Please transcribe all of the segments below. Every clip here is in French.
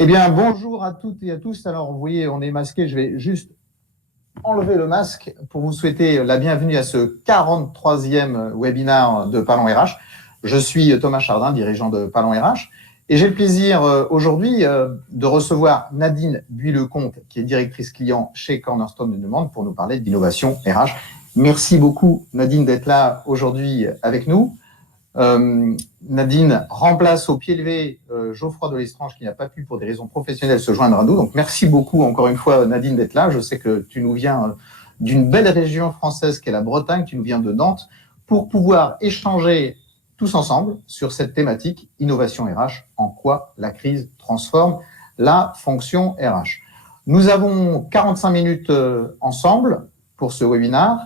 Eh bien, bonjour à toutes et à tous. Alors, vous voyez, on est masqué. Je vais juste enlever le masque pour vous souhaiter la bienvenue à ce 43e webinaire de Parlons RH. Je suis Thomas Chardin, dirigeant de Parlons RH. Et j'ai le plaisir aujourd'hui de recevoir Nadine Buis-Lecomte, qui est directrice client chez Cornerstone de Demande, pour nous parler d'innovation RH. Merci beaucoup, Nadine, d'être là aujourd'hui avec nous. Nadine remplace au pied levé Geoffroy de Lestrange qui n'a pas pu pour des raisons professionnelles se joindre à nous. Donc merci beaucoup encore une fois Nadine d'être là. Je sais que tu nous viens d'une belle région française qu'est la Bretagne, tu nous viens de Nantes, pour pouvoir échanger tous ensemble sur cette thématique innovation RH, en quoi la crise transforme la fonction RH. Nous avons 45 minutes ensemble pour ce webinaire.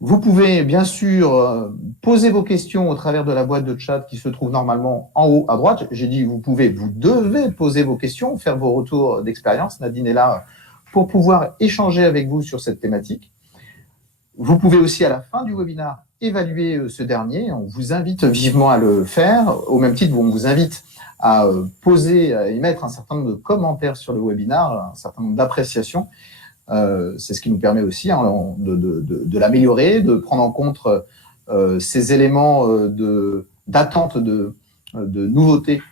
Vous pouvez bien sûr poser vos questions au travers de la boîte de chat qui se trouve normalement en haut à droite. J'ai dit vous pouvez, vous devez poser vos questions, faire vos retours d'expérience. Nadine est là pour pouvoir échanger avec vous sur cette thématique. Vous pouvez aussi à la fin du webinaire évaluer ce dernier. On vous invite vivement à le faire, au même titre où on vous invite à poser, à émettre un certain nombre de commentaires sur le webinaire, un certain nombre d'appréciations. C'est ce qui nous permet aussi de l'améliorer, de prendre en compte ces éléments d'attente de nouveautés.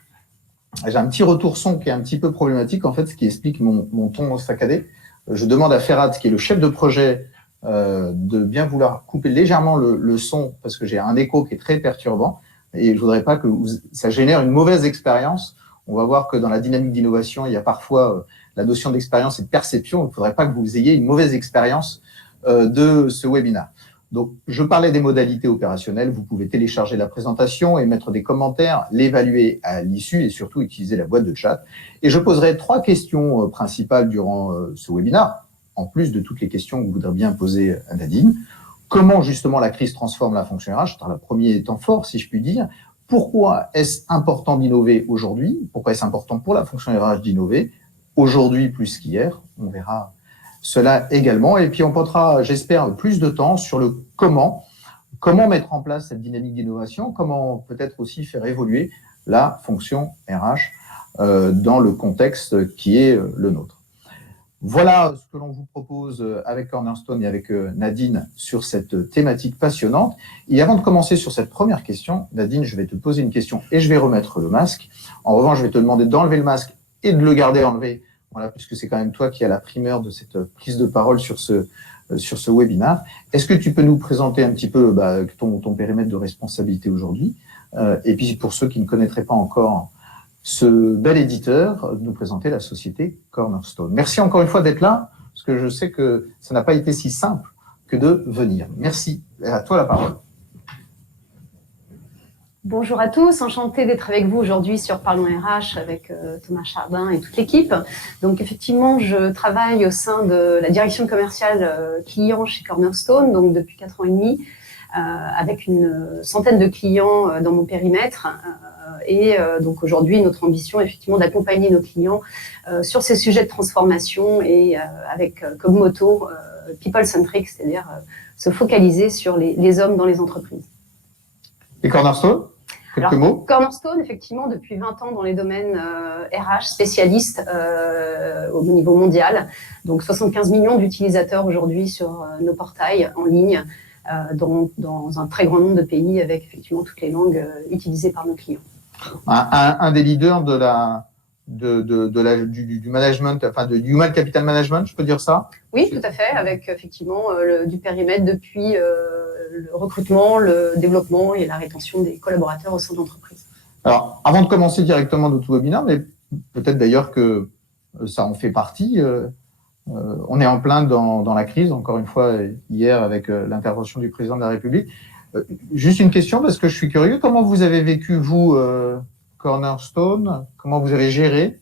J'ai un petit retour son qui est un petit peu problématique, en fait, ce qui explique mon ton saccadé. Je demande à Ferhat, qui est le chef de projet, de bien vouloir couper légèrement le son, parce que j'ai un écho qui est très perturbant, et je ne voudrais pas que ça génère une mauvaise expérience. On va voir que dans la dynamique d'innovation, il y a parfois la notion d'expérience et de perception. Il ne faudrait pas que vous ayez une mauvaise expérience de ce webinaire. Donc, je parlais des modalités opérationnelles. Vous pouvez télécharger la présentation et mettre des commentaires, l'évaluer à l'issue et surtout utiliser la boîte de chat. Et je poserai 3 questions principales durant ce webinaire, en plus de toutes les questions que vous voudrez bien poser à Nadine. Comment, justement, la crise transforme la fonction RH? Le premier temps fort, si je puis dire. Pourquoi est-ce important d'innover aujourd'hui? Pourquoi est-ce important pour la fonction RH d'innover aujourd'hui plus qu'hier? On verra cela également. Et puis, on portera, j'espère, plus de temps sur le comment mettre en place cette dynamique d'innovation, comment peut-être aussi faire évoluer la fonction RH dans le contexte qui est le nôtre. Voilà ce que l'on vous propose avec Cornerstone et avec Nadine sur cette thématique passionnante. Et avant de commencer sur cette première question, Nadine, je vais te poser une question et je vais remettre le masque. En revanche, je vais te demander d'enlever le masque et de le garder enlevé, voilà, puisque c'est quand même toi qui as la primeur de cette prise de parole sur ce webinaire. Est-ce que tu peux nous présenter un petit peu ton périmètre de responsabilité aujourd'hui et puis pour ceux qui ne connaîtraient pas encore ce bel éditeur, nous présenter la société Cornerstone. Merci encore une fois d'être là, parce que je sais que ça n'a pas été si simple que de venir. Merci. À toi la parole. Bonjour à tous, enchantée d'être avec vous aujourd'hui sur Parlons RH avec Thomas Chardin et toute l'équipe. Donc effectivement, je travaille au sein de la direction commerciale client chez Cornerstone, donc depuis 4 ans et demi, avec une centaine de clients dans mon périmètre. Donc aujourd'hui, notre ambition est effectivement d'accompagner nos clients sur ces sujets de transformation et avec comme motto people-centric, c'est-à-dire se focaliser sur les hommes dans les entreprises. Et Cornerstone ? Quelques mots. Cornerstone, effectivement, depuis 20 ans dans les domaines RH, spécialistes au niveau mondial. Donc 75 millions d'utilisateurs aujourd'hui sur nos portails en ligne dans un très grand nombre de pays avec effectivement toutes les langues utilisées par nos clients. Un des leaders du management, enfin du human capital management, je peux dire ça? Oui, tout à fait, avec effectivement du périmètre depuis le recrutement, le développement et la rétention des collaborateurs au sein de l'entreprise. Alors, avant de commencer directement notre webinaire, mais peut-être d'ailleurs que ça en fait partie, on est en plein dans la crise, encore une fois, hier avec l'intervention du président de la République. Juste une question, parce que je suis curieux, comment vous avez vécu, vous, Cornerstone? Comment vous avez géré?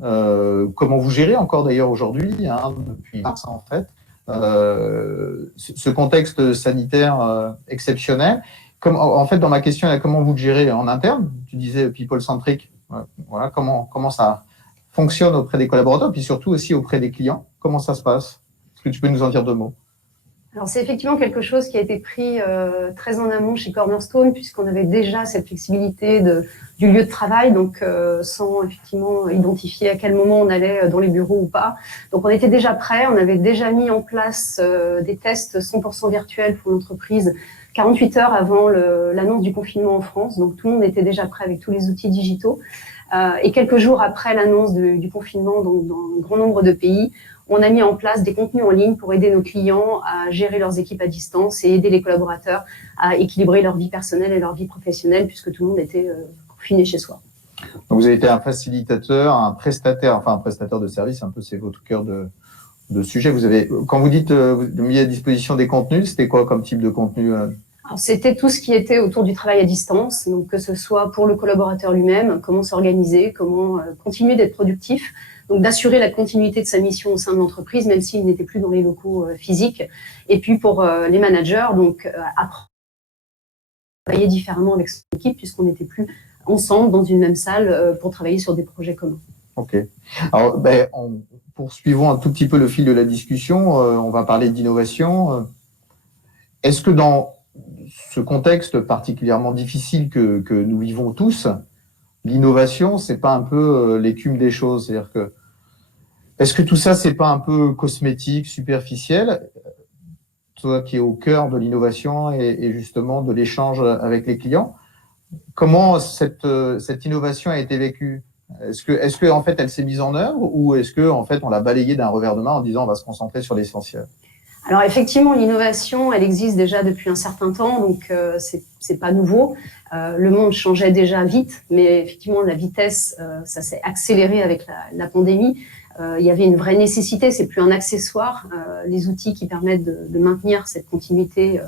Comment vous gérez encore d'ailleurs aujourd'hui, depuis mars en fait, ce contexte sanitaire exceptionnel? En fait, dans ma question, comment vous le gérez en interne? Tu disais people-centric. Voilà, comment ça fonctionne auprès des collaborateurs, puis surtout aussi auprès des clients? Comment ça se passe? Est-ce que tu peux nous en dire 2 mots? Alors, c'est effectivement quelque chose qui a été pris très en amont chez Cornerstone, puisqu'on avait déjà cette flexibilité du lieu de travail, donc sans effectivement identifier à quel moment on allait dans les bureaux ou pas. Donc on était déjà prêts, on avait déjà mis en place des tests 100% virtuels pour l'entreprise 48 heures avant l'annonce du confinement en France. Donc tout le monde était déjà prêt avec tous les outils digitaux. Et quelques jours après l'annonce du confinement, donc dans un grand nombre de pays, on a mis en place des contenus en ligne pour aider nos clients à gérer leurs équipes à distance et aider les collaborateurs à équilibrer leur vie personnelle et leur vie professionnelle, puisque tout le monde était confiné chez soi. Donc vous avez été un facilitateur, un prestataire de service, un peu c'est votre cœur de sujet. Vous avez, quand vous dites vous mis à disposition des contenus, c'était quoi comme type de contenu? C'était tout ce qui était autour du travail à distance, donc que ce soit pour le collaborateur lui-même, comment s'organiser, comment continuer d'être productif, donc d'assurer la continuité de sa mission au sein de l'entreprise, même s'il n'était plus dans les locaux physiques. Et puis pour les managers, donc apprendre à travailler différemment avec son équipe, puisqu'on n'était plus ensemble dans une même salle pour travailler sur des projets communs. Ok. Alors, poursuivons un tout petit peu le fil de la discussion. On va parler d'innovation. Est-ce que dans ce contexte particulièrement difficile que nous vivons tous, l'innovation, c'est pas un peu l'écume des choses? C'est-à-dire que, est-ce que tout ça, c'est pas un peu cosmétique, superficiel? Toi qui es au cœur de l'innovation et justement de l'échange avec les clients, comment cette innovation a été vécue? Est-ce que en fait elle s'est mise en œuvre, ou est-ce que en fait on l'a balayée d'un revers de main en disant on va se concentrer sur l'essentiel? Alors effectivement, l'innovation, elle existe déjà depuis un certain temps, donc c'est pas nouveau. Le monde changeait déjà vite, mais effectivement la vitesse, ça s'est accéléré avec la pandémie. Il y avait une vraie nécessité, c'est plus un accessoire. Les outils qui permettent de maintenir cette continuité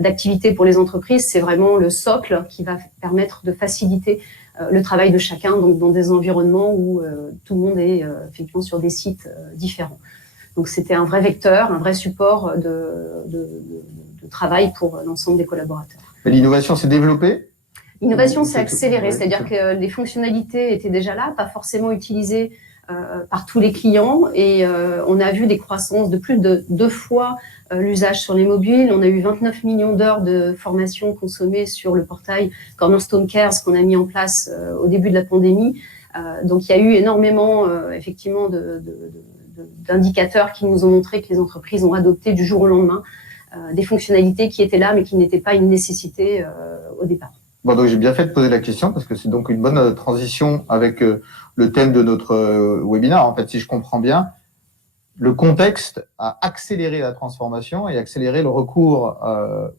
d'activité pour les entreprises, c'est vraiment le socle qui va permettre de faciliter le travail de chacun, donc dans des environnements où tout le monde est effectivement sur des sites différents. Donc c'était un vrai vecteur, un vrai support de travail pour l'ensemble des collaborateurs. L'innovation s'est développée? L'innovation s'est accélérée, c'est-à-dire que les fonctionnalités étaient déjà là, pas forcément utilisées par tous les clients, et on a vu des croissances de plus de 2 fois l'usage sur les mobiles. On a eu 29 millions d'heures de formation consommées sur le portail Cornerstone Cares qu'on a mis en place au début de la pandémie. Donc il y a eu énormément effectivement d'indicateurs qui nous ont montré que les entreprises ont adopté du jour au lendemain des fonctionnalités qui étaient là mais qui n'étaient pas une nécessité au départ. Bon, donc j'ai bien fait de poser la question parce que c'est donc une bonne transition avec le thème de notre webinaire. En fait, si je comprends bien, le contexte a accéléré la transformation et accéléré le recours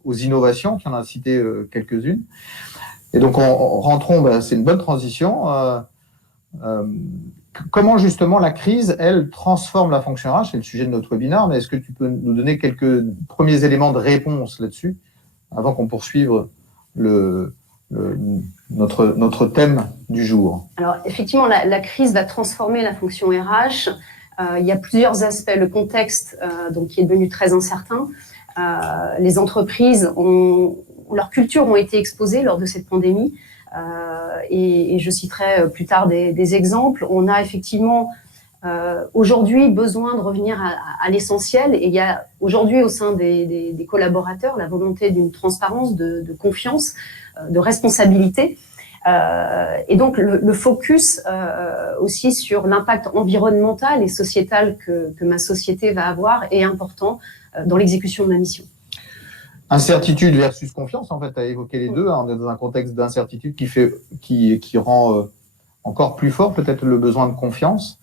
aux innovations, qui en a cité quelques-unes. Et donc, rentrons, c'est une bonne transition. Comment justement la crise, elle, transforme la fonction RH? C'est le sujet de notre webinaire, mais est-ce que tu peux nous donner quelques premiers éléments de réponse là-dessus avant qu'on poursuive notre thème du jour? Alors, effectivement, la crise va transformer la fonction RH. Il y a plusieurs aspects. Le contexte, donc, qui est devenu très incertain. Les entreprises leur culture ont été exposées lors de cette pandémie. Et je citerai plus tard des exemples. On a effectivement aujourd'hui besoin de revenir à l'essentiel, et il y a aujourd'hui au sein des collaborateurs la volonté d'une transparence, de confiance, de responsabilité, et donc le focus aussi sur l'impact environnemental et sociétal que ma société va avoir est important dans l'exécution de ma mission. Incertitude versus confiance, en fait, tu as évoqué les deux. On est dans un contexte d'incertitude qui rend encore plus fort peut-être le besoin de confiance.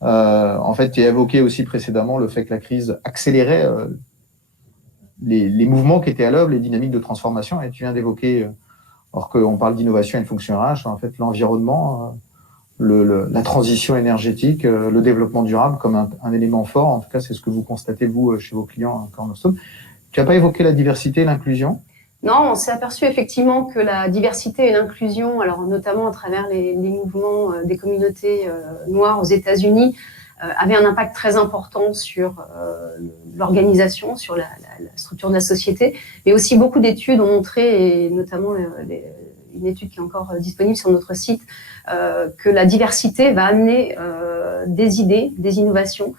En fait, tu as évoqué aussi précédemment le fait que la crise accélérait les mouvements qui étaient à l'œuvre, les dynamiques de transformation. Et tu viens d'évoquer, alors qu'on parle d'innovation et de fonction RH, en fait, l'environnement, la transition énergétique, le développement durable comme un élément fort. En tout cas, c'est ce que vous constatez, vous, chez vos clients, Cornerstone. Tu n'as pas évoqué la diversité et l'inclusion? Non, on s'est aperçu effectivement que la diversité et l'inclusion, alors notamment à travers les mouvements des communautés noires aux États-Unis, avaient un impact très important sur l'organisation, sur la structure de la société, mais aussi beaucoup d'études ont montré, et notamment une étude qui est encore disponible sur notre site, que la diversité va amener des idées, des innovations,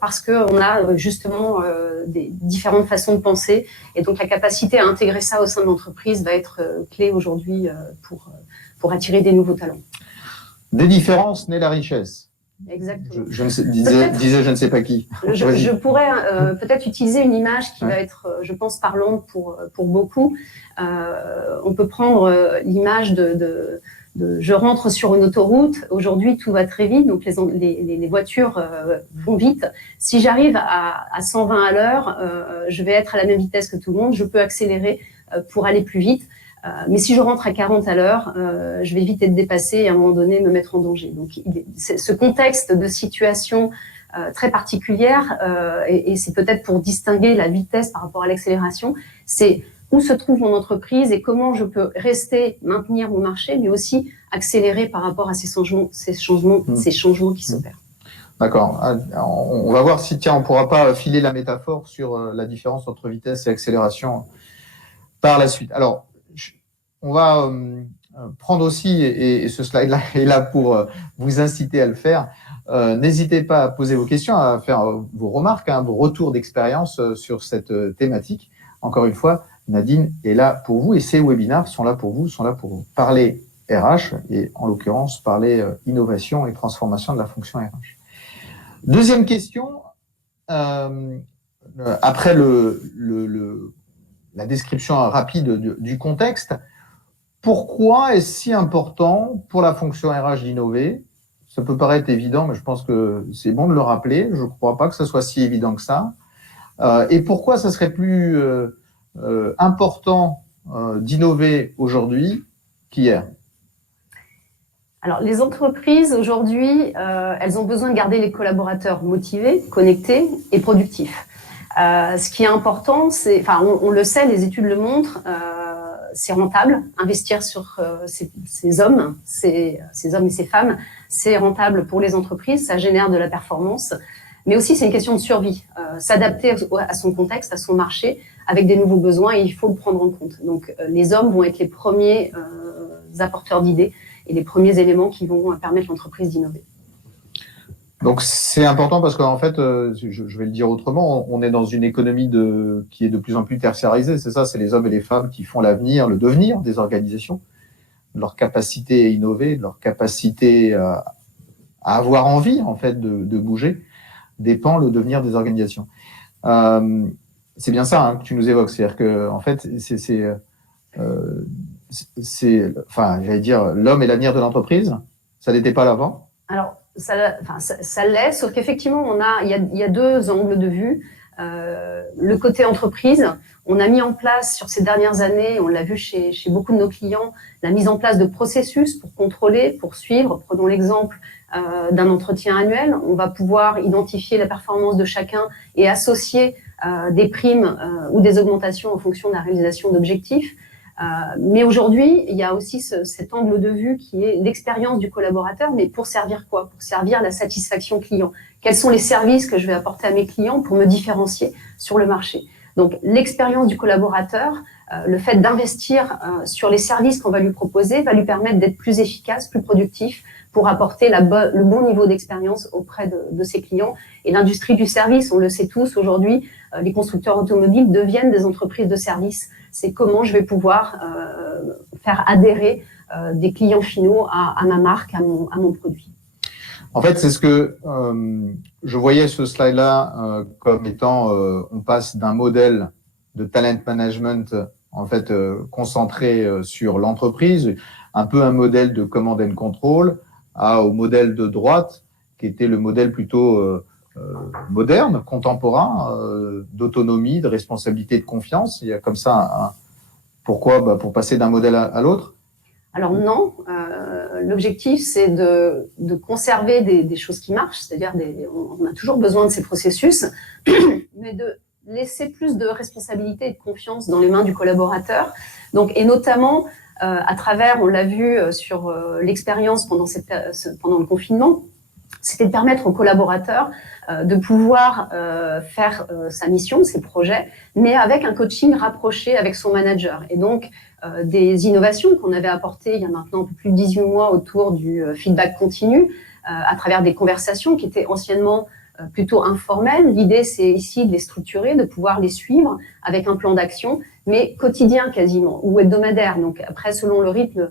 parce qu'on a justement des différentes façons de penser. Et donc, la capacité à intégrer ça au sein de l'entreprise va être clé aujourd'hui pour attirer des nouveaux talents. Des différences naît la richesse. Exactement. Je ne sais, disait je ne sais pas qui. Je pourrais peut-être utiliser une image qui va être, je pense, parlante pour beaucoup. On peut prendre l'image de je rentre sur une autoroute. Aujourd'hui, tout va très vite, donc les voitures vont vite. Si j'arrive à 120 à l'heure, je vais être à la même vitesse que tout le monde. Je peux accélérer pour aller plus vite. Mais si je rentre à 40 à l'heure, je vais vite être dépassée et à un moment donné me mettre en danger. Donc, ce contexte de situation très particulière, et c'est peut-être pour distinguer la vitesse par rapport à l'accélération, c'est où se trouve mon entreprise et comment je peux rester, maintenir mon marché, mais aussi accélérer par rapport à ces changements qui s'opèrent. D'accord. On va voir si, tiens, on ne pourra pas filer la métaphore sur la différence entre vitesse et accélération par la suite. Alors, on va prendre aussi, et ce slide-là est là pour vous inciter à le faire. N'hésitez pas à poser vos questions, à faire vos remarques, vos retours d'expérience sur cette thématique. Encore une fois, Nadine est là pour vous et ces webinaires sont là pour vous, sont là pour parler RH et en l'occurrence parler innovation et transformation de la fonction RH. Deuxième question, après la description rapide du contexte, pourquoi est-ce si important pour la fonction RH d'innover? Ça peut paraître évident, mais je pense que c'est bon de le rappeler. Je ne crois pas que ce soit si évident que ça. Et pourquoi ça serait plus important d'innover aujourd'hui qu'hier? Alors, les entreprises, aujourd'hui, elles ont besoin de garder les collaborateurs motivés, connectés et productifs. Ce qui est important, c'est, enfin, on le sait, les études le montrent, c'est rentable. Investir sur ces hommes et ces femmes, c'est rentable pour les entreprises, ça génère de la performance. Mais aussi, c'est une question de survie. S'adapter à son contexte, à son marché, avec des nouveaux besoins, et il faut le prendre en compte. Donc, les hommes vont être les premiers apporteurs d'idées et les premiers éléments qui vont permettre l'entreprise d'innover. Donc, c'est important parce qu'en fait, je vais le dire autrement, on est dans une économie qui est de plus en plus tertiarisée. C'est ça, c'est les hommes et les femmes qui font l'avenir, le devenir des organisations, leur capacité à innover, leur capacité à avoir envie, en fait, de bouger, dépend le devenir des organisations. C'est bien ça que tu nous évoques, c'est-à-dire que, en fait, enfin, j'allais dire, l'homme est l'avenir de l'entreprise. Ça n'était pas l'avant. Alors, ça l'est, sauf qu'effectivement, il y a deux angles de vue. Le côté entreprise, on a mis en place sur ces dernières années, on l'a vu chez beaucoup de nos clients, la mise en place de processus pour contrôler, pour suivre. Prenons l'exemple d'un entretien annuel. On va pouvoir identifier la performance de chacun et associer des primes ou des augmentations en fonction de la réalisation d'objectifs. Mais aujourd'hui, il y a aussi cet angle de vue qui est l'expérience du collaborateur, mais pour servir quoi? Pour servir la satisfaction client. Quels sont les services que je vais apporter à mes clients pour me différencier sur le marché? Donc, l'expérience du collaborateur, le fait d'investir sur les services qu'on va lui proposer va lui permettre d'être plus efficace, plus productif pour apporter le bon niveau d'expérience auprès de ses clients. Et l'industrie du service, on le sait tous aujourd'hui, les constructeurs automobiles deviennent des entreprises de service. C'est comment je vais pouvoir faire adhérer des clients finaux à ma marque, à mon produit. En fait, c'est ce que je voyais ce slide-là comme étant, on passe d'un modèle de talent management en fait concentré sur l'entreprise, un peu un modèle de command and control, au modèle de droite qui était le modèle plutôt moderne, contemporain, d'autonomie, de responsabilité, de confiance. Il y a comme ça pourquoi? Pour passer d'un modèle à l'autre. Alors non, l'objectif c'est de conserver des choses qui marchent, c'est-à-dire on a toujours besoin de ces processus, mais de laisser plus de responsabilité et de confiance dans les mains du collaborateur. Donc, et notamment à travers, on l'a vu sur l'expérience pendant le confinement, c'était de permettre aux collaborateurs de pouvoir faire sa mission, ses projets, mais avec un coaching rapproché avec son manager. Et donc, des innovations qu'on avait apportées il y a maintenant un peu plus de 18 mois autour du feedback continu, à travers des conversations qui étaient anciennement plutôt informels. L'idée, c'est ici de les structurer, de pouvoir les suivre avec un plan d'action, mais quotidien quasiment, ou hebdomadaire. Donc après, selon le rythme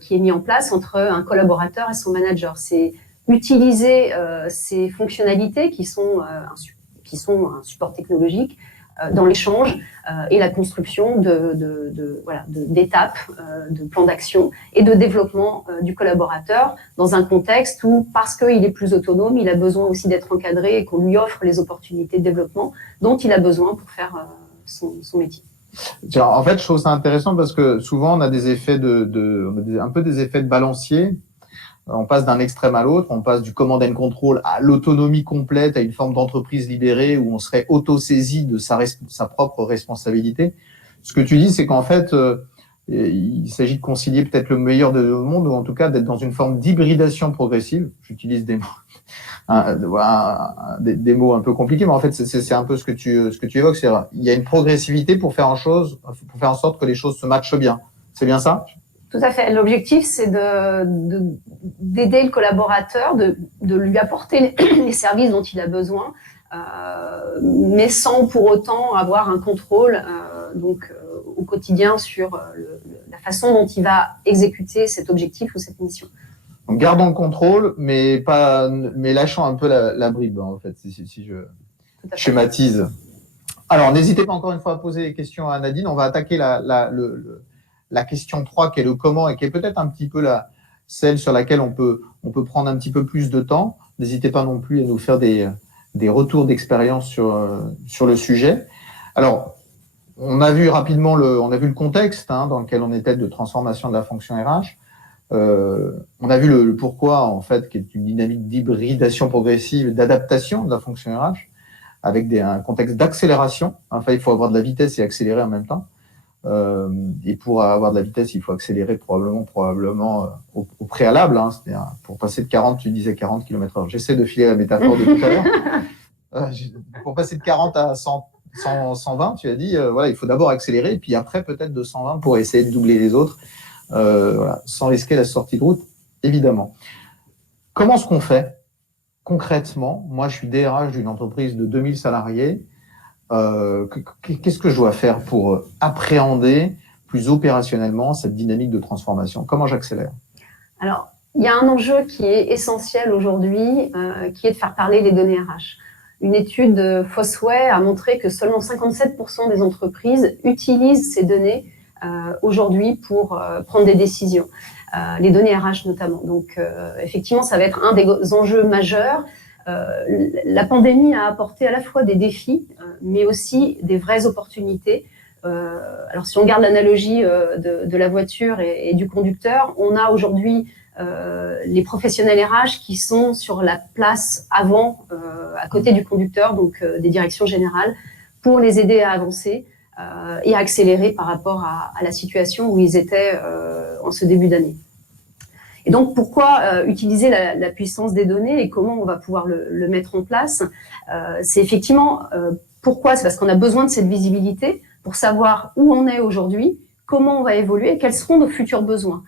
qui est mis en place entre un collaborateur et son manager. C'est utiliser ces fonctionnalités qui sont un support technologique dans l'échange et la construction d'étapes, de plans d'action et de développement du collaborateur dans un contexte où, parce qu'il est plus autonome, il a besoin aussi d'être encadré et qu'on lui offre les opportunités de développement dont il a besoin pour faire son métier. En fait, je trouve ça intéressant parce que souvent on a des effets un peu des effets de balancier. On passe d'un extrême à l'autre, on passe du command and control à l'autonomie complète, à une forme d'entreprise libérée où on serait auto-saisi de sa propre responsabilité. Ce que tu dis, c'est qu'en fait, il s'agit de concilier peut-être le meilleur de deux mondes, ou en tout cas d'être dans une forme d'hybridation progressive. J'utilise des mots un peu compliqués, mais en fait, c'est un peu ce que tu évoques. C'est-à-dire, il y a une progressivité pour faire en sorte que les choses se matchent bien. C'est bien ça? Tout à fait. L'objectif, c'est d'aider le collaborateur, de lui apporter les services dont il a besoin, mais sans pour autant avoir un contrôle au quotidien sur la façon dont il va exécuter cet objectif ou cette mission. Donc, gardons le contrôle, mais lâchant un peu la bride, en fait, si je schématise. Alors, n'hésitez pas encore une fois à poser des questions à Nadine. On va attaquer la question 3, qui est le comment, et qui est peut-être un petit peu celle sur laquelle on peut prendre un petit peu plus de temps. N'hésitez pas non plus à nous faire des retours d'expérience sur le sujet. Alors, on a vu rapidement le contexte dans lequel on était de transformation de la fonction RH. On a vu le pourquoi, en fait, qui est une dynamique d'hybridation progressive, d'adaptation de la fonction RH, avec un contexte d'accélération. Enfin, il faut avoir de la vitesse et accélérer en même temps. Et pour avoir de la vitesse, il faut accélérer probablement au préalable. C'est-à-dire, pour passer de 40, tu disais 40 km/h. J'essaie de filer la métaphore de tout à l'heure. Pour passer de 40 à 120, tu as dit, il faut d'abord accélérer, et puis après peut-être de 120 pour essayer de doubler les autres, sans risquer la sortie de route, évidemment. Comment est-ce qu'on fait concrètement? Moi, je suis DRH d'une entreprise de 2000 salariés. Qu'est-ce que je dois faire pour appréhender plus opérationnellement cette dynamique de transformation? Comment j'accélère? Alors, il y a un enjeu qui est essentiel aujourd'hui, qui est de faire parler les données RH. Une étude de Fosway a montré que seulement 57% des entreprises utilisent ces données aujourd'hui pour prendre des décisions, les données RH notamment. Donc, effectivement, ça va être un des enjeux majeurs. La pandémie a apporté à la fois des défis, mais aussi des vraies opportunités. Alors, si on garde l'analogie de la voiture et du conducteur, on a aujourd'hui les professionnels RH qui sont sur la place avant, à côté du conducteur, donc des directions générales, pour les aider à avancer et à accélérer par rapport à la situation où ils étaient en ce début d'année. Et donc, pourquoi utiliser la puissance des données et comment on va pouvoir le mettre en place? C'est effectivement, pourquoi? C'est parce qu'on a besoin de cette visibilité pour savoir où on est aujourd'hui, comment on va évoluer et quels seront nos futurs besoins.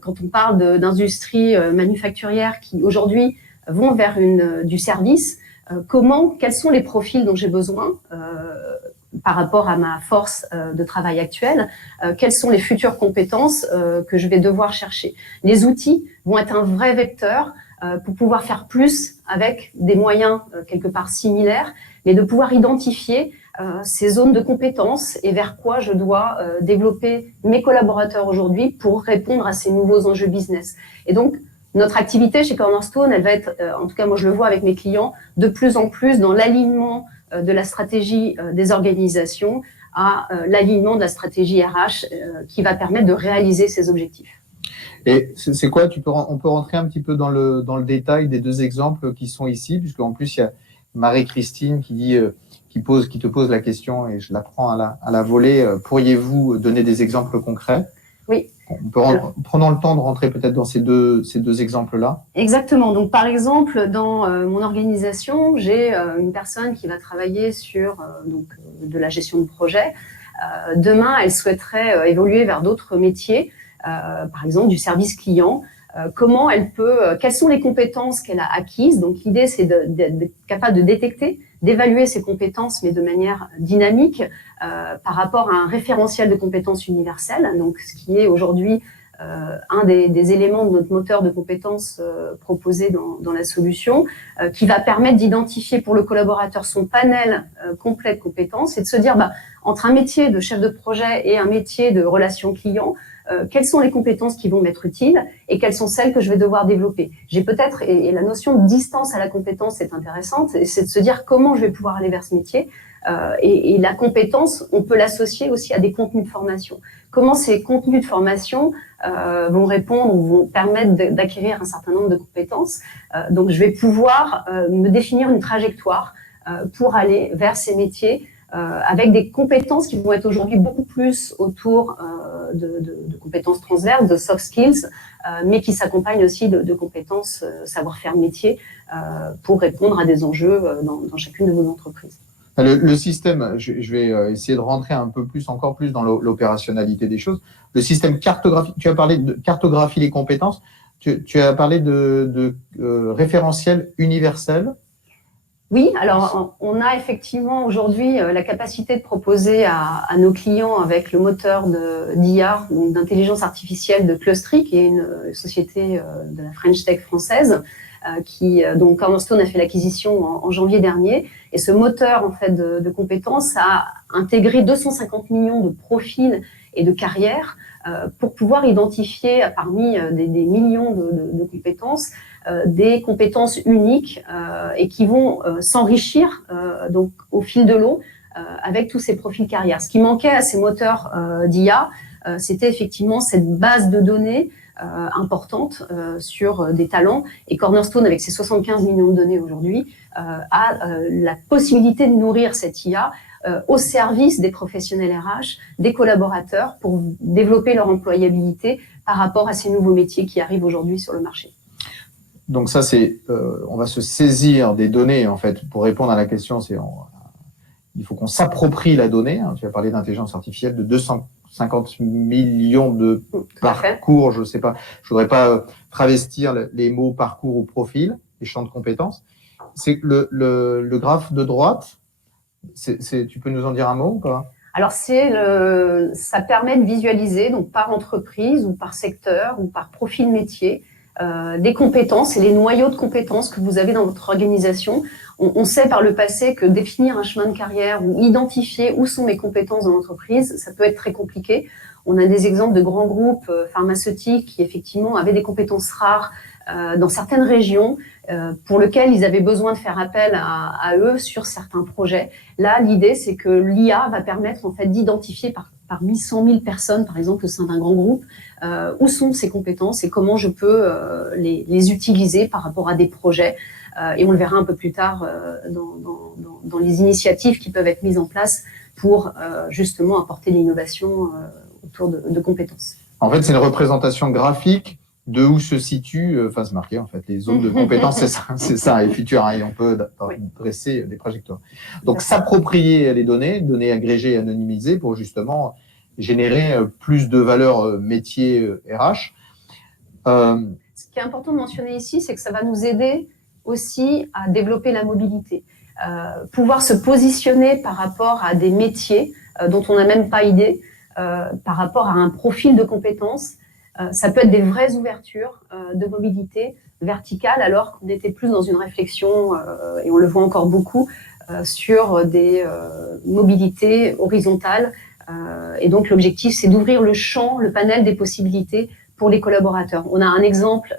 Quand on parle d'industries manufacturières qui, aujourd'hui, vont vers du service, quels sont les profils dont j'ai besoin par rapport à ma force de travail actuelle, quelles sont les futures compétences que je vais devoir chercher. Les outils vont être un vrai vecteur pour pouvoir faire plus avec des moyens quelque part similaires, mais de pouvoir identifier ces zones de compétences et vers quoi je dois développer mes collaborateurs aujourd'hui pour répondre à ces nouveaux enjeux business. Et donc, notre activité chez Cornerstone, elle va être, en tout cas moi je le vois avec mes clients, de plus en plus dans l'alignement de la stratégie des organisations à l'alignement de la stratégie RH qui va permettre de réaliser ces objectifs. Et c'est quoi? On peut rentrer un petit peu dans le détail des deux exemples qui sont ici, puisqu'en plus il y a Marie-Christine qui te pose la question, et je la prends à la volée. Pourriez-vous donner des exemples concrets? Oui. Prenons le temps de rentrer peut-être dans ces deux exemples-là. Exactement. Donc, par exemple, dans mon organisation, j'ai une personne qui va travailler sur de la gestion de projet. Demain, elle souhaiterait évoluer vers d'autres métiers, par exemple du service client. comment elle peut, quelles sont les compétences qu'elle a acquises. Donc l'idée, c'est d'être capable de détecter, d'évaluer ses compétences, mais de manière dynamique, par rapport à un référentiel de compétences universelles, donc ce qui est aujourd'hui un des éléments de notre moteur de compétences proposé dans la solution, qui va permettre d'identifier pour le collaborateur son panel complet de compétences et de se dire, entre un métier de chef de projet et un métier de relation client, quelles sont les compétences qui vont m'être utiles et quelles sont celles que je vais devoir développer. J'ai peut-être, et la notion de distance à la compétence est intéressante, et c'est de se dire comment je vais pouvoir aller vers ce métier. Et la compétence, on peut l'associer aussi à des contenus de formation. Comment ces contenus de formation vont répondre ou vont permettre d'acquérir un certain nombre de compétences. Donc, je vais pouvoir me définir une trajectoire pour aller vers ces métiers avec des compétences qui vont être aujourd'hui beaucoup plus autour de compétences transverses, de soft skills, mais qui s'accompagnent aussi de compétences savoir-faire métier pour répondre à des enjeux dans chacune de vos entreprises. Le système, je vais essayer de rentrer encore plus dans l'opérationnalité des choses. Le système cartographique, tu as parlé de cartographie des compétences, tu as parlé de référentiel universel. Oui, alors on a effectivement aujourd'hui la capacité de proposer à nos clients avec le moteur d'IA, donc d'intelligence artificielle de Clustry, qui est une société de la French Tech française, donc Cornerstone a fait l'acquisition en janvier dernier, et ce moteur en fait de compétences a intégré 250 millions de profils et de carrières pour pouvoir identifier parmi des millions de compétences des compétences uniques et qui vont s'enrichir donc au fil de l'eau avec tous ces profils carrières. Ce qui manquait à ces moteurs d'IA, c'était effectivement cette base de données importante sur des talents, et Cornerstone, avec ses 75 millions de données aujourd'hui, a la possibilité de nourrir cette IA au service des professionnels RH, des collaborateurs, pour développer leur employabilité par rapport à ces nouveaux métiers qui arrivent aujourd'hui sur le marché. Donc ça, c'est, on va se saisir des données, en fait, pour répondre à la question, il faut qu'on s'approprie la donnée. Hein. Tu as parlé d'intelligence artificielle, de 250 millions de parcours, je sais pas, je voudrais pas travestir les mots parcours ou profil, les champs de compétences. C'est le graphe de droite, tu peux nous en dire un mot ou pas? Alors, ça permet de visualiser, donc par entreprise ou par secteur ou par profil métier, des compétences et les noyaux de compétences que vous avez dans votre organisation. On sait par le passé que définir un chemin de carrière ou identifier où sont mes compétences dans l'entreprise, ça peut être très compliqué. On a des exemples de grands groupes pharmaceutiques qui effectivement avaient des compétences rares dans certaines régions pour lesquelles ils avaient besoin de faire appel à eux sur certains projets. Là, l'idée, c'est que l'IA va permettre en fait d'identifier parmi 100 000 personnes, par exemple, au sein d'un grand groupe, où sont ces compétences et comment je peux les utiliser par rapport à des projets. Et on le verra un peu plus tard dans les initiatives qui peuvent être mises en place pour justement apporter l'innovation autour de compétences. En fait, c'est une représentation graphique de où se situent, c'est marqué en fait, les zones de compétences, c'est ça, et futur, et on peut dresser des trajectoires. Donc, s'approprier les données agrégées et anonymisées pour justement générer plus de valeur métier RH. Ce qui est important de mentionner ici, c'est que ça va nous aider aussi à développer la mobilité. Pouvoir se positionner par rapport à des métiers dont on n'a même pas idée, par rapport à un profil de compétences, ça peut être des vraies ouvertures de mobilité verticale, alors qu'on était plus dans une réflexion, et on le voit encore beaucoup, sur des mobilités horizontales. Et donc l'objectif, c'est d'ouvrir le champ, le panel des possibilités pour les collaborateurs. On a un exemple,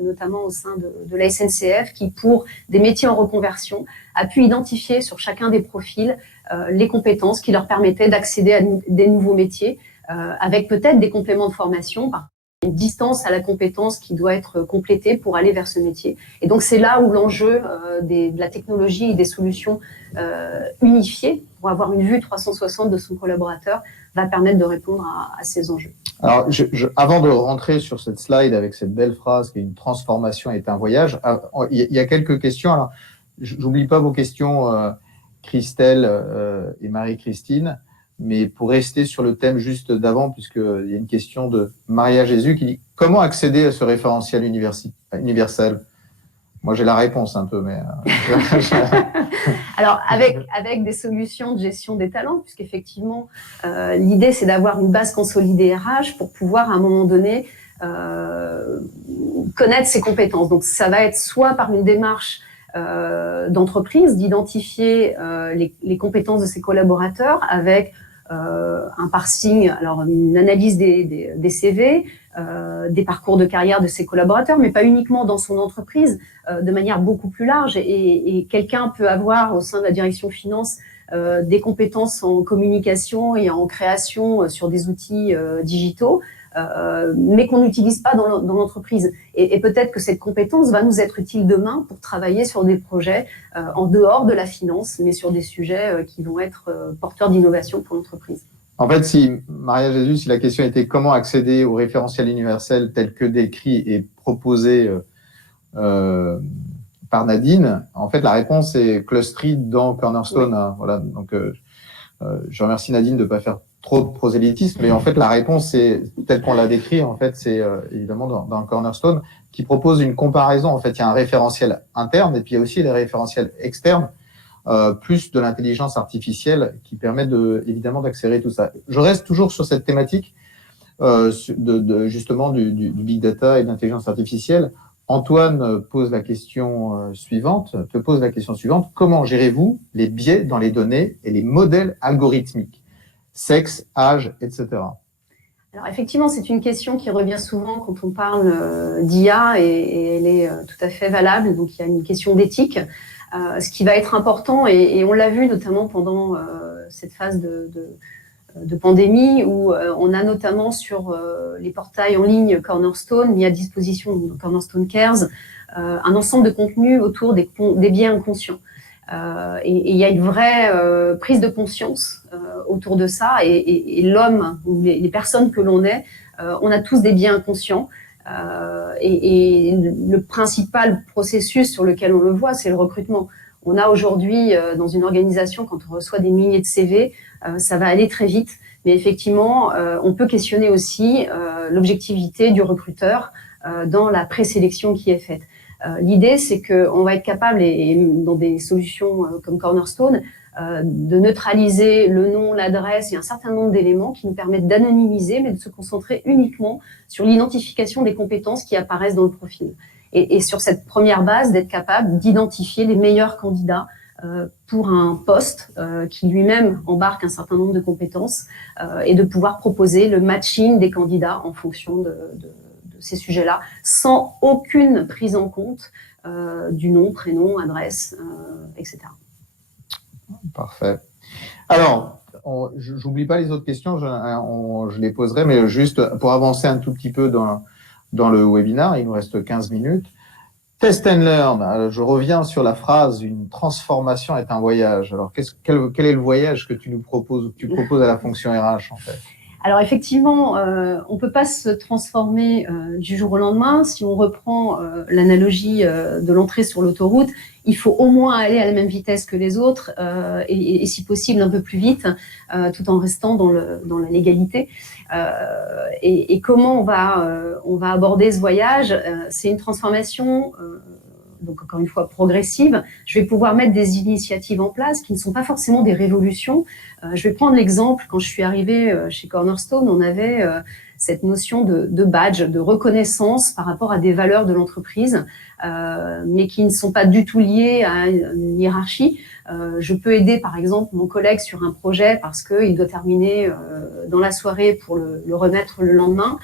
notamment au sein de la SNCF, qui, pour des métiers en reconversion, a pu identifier sur chacun des profils les compétences qui leur permettaient d'accéder à des nouveaux métiers, avec peut-être des compléments de formation, une distance à la compétence qui doit être complétée pour aller vers ce métier. Et donc, c'est là où l'enjeu de la technologie et des solutions unifiées pour avoir une vue 360 de son collaborateur va permettre de répondre à ces enjeux. Alors, avant de rentrer sur cette slide avec cette belle phrase qui est une transformation est un voyage, il y a quelques questions. Alors, j'oublie pas vos questions, Christelle et Marie-Christine, mais pour rester sur le thème juste d'avant, puisqu'il y a une question de Maria Jésus qui dit « comment accéder à ce référentiel universel? Moi, j'ai la réponse un peu, mais... Alors, avec des solutions de gestion des talents, puisqu'effectivement, l'idée, c'est d'avoir une base consolidée RH pour pouvoir, à un moment donné, connaître ses compétences. Donc, ça va être soit par une démarche d'entreprise, d'identifier les compétences de ses collaborateurs avec un parsing, alors une analyse des CV, des parcours de carrière de ses collaborateurs, mais pas uniquement dans son entreprise, de manière beaucoup plus large. Et quelqu'un peut avoir au sein de la direction finance des compétences en communication et en création sur des outils digitaux, mais qu'on n'utilise pas dans l'entreprise. Et peut-être que cette compétence va nous être utile demain pour travailler sur des projets en dehors de la finance, mais sur des sujets qui vont être porteurs d'innovation pour l'entreprise. En fait, Maria Jésus, si la question était comment accéder au référentiel universel tel que décrit et proposé par Nadine, en fait, la réponse est clusterie dans Cornerstone. Oui. Hein, voilà. Donc, je remercie Nadine de ne pas faire trop de prosélytisme, mais en fait, la réponse, c'est telle qu'on l'a décrit, en fait, c'est évidemment dans Cornerstone, qui propose une comparaison. En fait, il y a un référentiel interne et puis il y a aussi des référentiels externes, plus de l'intelligence artificielle qui permet évidemment d'accélérer tout ça. Je reste toujours sur cette thématique justement du big data et de l'intelligence artificielle. Antoine te pose la question suivante. Comment gérez-vous les biais dans les données et les modèles algorithmiques? Sexe, âge, etc. Alors effectivement, c'est une question qui revient souvent quand on parle d'IA et elle est tout à fait valable. Donc il y a une question d'éthique. Ce qui va être important, et on l'a vu notamment pendant cette phase de pandémie, où on a notamment sur les portails en ligne Cornerstone mis à disposition, Cornerstone Cares, un ensemble de contenus autour des biais inconscients. Et il y a une vraie prise de conscience autour de ça, et l'homme ou les personnes que l'on est, on a tous des biais inconscients. Et le principal processus sur lequel on le voit, c'est le recrutement. On a aujourd'hui, dans une organisation, quand on reçoit des milliers de CV, ça va aller très vite. Mais effectivement, on peut questionner aussi l'objectivité du recruteur dans la présélection qui est faite. L'idée, c'est qu'on va être capable, et dans des solutions comme Cornerstone, de neutraliser le nom, l'adresse et un certain nombre d'éléments qui nous permettent d'anonymiser, mais de se concentrer uniquement sur l'identification des compétences qui apparaissent dans le profil. Et sur cette première base, d'être capable d'identifier les meilleurs candidats pour un poste qui lui-même embarque un certain nombre de compétences et de pouvoir proposer le matching des candidats en fonction de ces sujets-là, sans aucune prise en compte du nom, prénom, adresse, etc. Parfait. Alors, j'oublie pas les autres questions, je les poserai, mais juste pour avancer un tout petit peu dans le webinaire, il nous reste 15 minutes. Test and learn. Alors, je reviens sur la phrase « Une transformation est un voyage ». Alors, quel est le voyage que tu nous proposes, ou que tu proposes à la fonction RH, en fait? Alors effectivement, on ne peut pas se transformer du jour au lendemain. Si on reprend l'analogie de l'entrée sur l'autoroute, il faut au moins aller à la même vitesse que les autres et si possible un peu plus vite, tout en restant dans la légalité. Et comment on va aborder ce voyage? C'est une transformation donc encore une fois progressive. Je vais pouvoir mettre des initiatives en place qui ne sont pas forcément des révolutions. Je vais prendre l'exemple, quand je suis arrivée chez Cornerstone, on avait cette notion de badge, de reconnaissance par rapport à des valeurs de l'entreprise, mais qui ne sont pas du tout liées à une hiérarchie. Je peux aider par exemple mon collègue sur un projet parce qu'il doit terminer dans la soirée pour le remettre le lendemain.